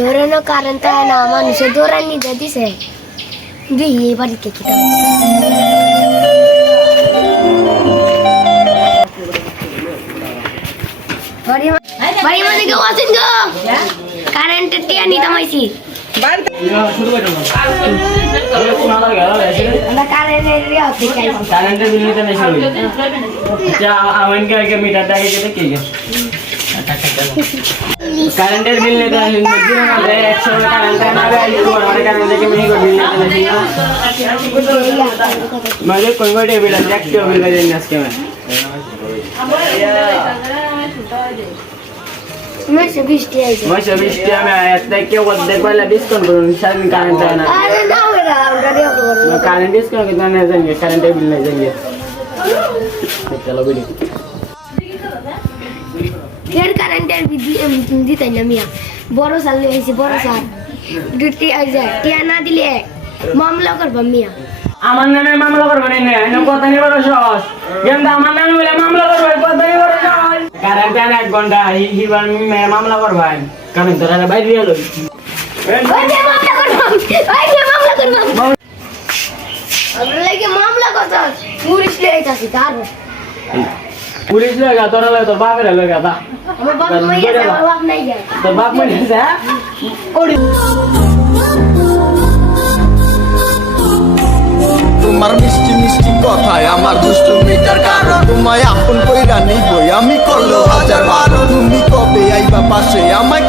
ఎవరైనా కరెంట్ ఆయన మనిషి దూరాన్ని గదిసే ఇది ఏ పడికి bari mana ke wasin ke current dia ni tamai si ana current dia hote kai current bill ni tamai si ja awan ke meter da ke ke current bill ni tamai si ale 100 current na ga isko hare current ke me ko bill ni tamai si mage converter bill active bill ka den aske mein Masih bisti aja. Masih bisti ame ayat ke wad dekwa la discount kurun shamin current na Ada tahu dah, udah dia keluar. current discount kitna nahi देंगे current bill nahi देंगे चलो बिल्ली Biar current di tanya Mia. Boros salah isi boros sar. Duty aja. Tiana dile. Mamla kar Mia. আমার নামে মামলা করবেন না এনে কথা নি বড় সহজ কিন্তু আমার নামে বলে মামলা করবেন কথা নি বড় সহজ কারেন্ট আনে 1 ঘন্টা হিবান মামলা করবেন কারণ তোরা বাইরে গেল Oke mamla kar Oke mamla kar Lagi mamla kar Pulis le aja sih tar. Police লাগা তোরা লাগে তোর বাপের লাগা দা Ama bak maya sama bak naik ya. তোর বাপ মানে যা ওড়ি তোমার মিষ্টি মিষ্টি কথায় আমার দুষ্টুমিটার কারণ তোমায় আপন কইরা নিবই আমি করলো হাজার বার তুমি কবে আইবা পাশে আমায়